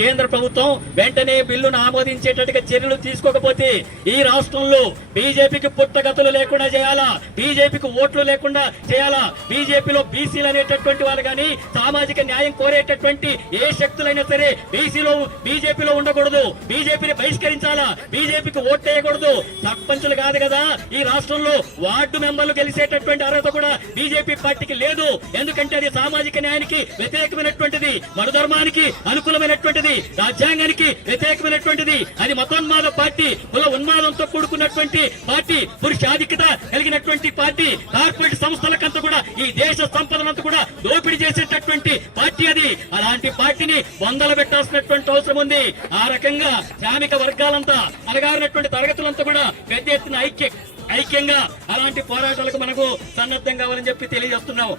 కేంద్ర ప్రభుత్వం వెంటనే బిల్లును ఆమోదించేటట్టుగా చర్యలు తీసుకోకపోతే ఈ రాష్ట్రంలో బీజేపీకి పుట్టగతులు లేకుండా చేయాలా, బీజేపీకి ఓట్లు లేకుండా చేయాలా, బీజేపీలో బీసీలు అనేటటువంటి వాళ్ళు కానీ సామాజిక న్యాయం కోరేటటువంటి ఏ శక్తులైనా సరే బీజేపీలో ఉండకూడదు, బీజేపీని బహిష్కరించాలా, బీజేపీకి ఓట్ వేయకూడదు. సర్పంచులు కాదు కదా ఈ రాష్ట్రంలో వార్డు మెంబర్లు గెలిచేటటువంటి అర్హత కూడా బీజేపీ పార్టీకి లేదు. ఎందుకంటే అది సామాజిక న్యాయానికి వ్యతిరేకమైనటువంటిది, మనుధర్మానికి అనుకూలమైనటువంటిది, రాజ్యాంగానికి వ్యతిరేకమైనటువంటిది. అది మతోన్మాద పార్టీ, కుల ఉన్మాదంతో కూడుకున్నటువంటి పార్టీ, పురుషాధిక్యత కలిగినటువంటి పార్టీ, కార్పొరేట్ సంస్థలకంతా కూడా ఈ దేశ సంపదనంతా కూడా దోపిడీ చేసేటటువంటి పార్టీ అది. అలాంటి పార్టీని బొందలు పెట్టాల్సినటువంటి అవసరం ఉంది. ఆ రకంగా శ్రామిక వర్గాలంతా అలగారినటువంటి తరగతులంతా కూడా పెద్ద ఎత్తున ఐక్యంగా అలాంటి పోరాటాలకు మనకు సన్నద్ధం కావాలని చెప్పి తెలియజేస్తున్నాం.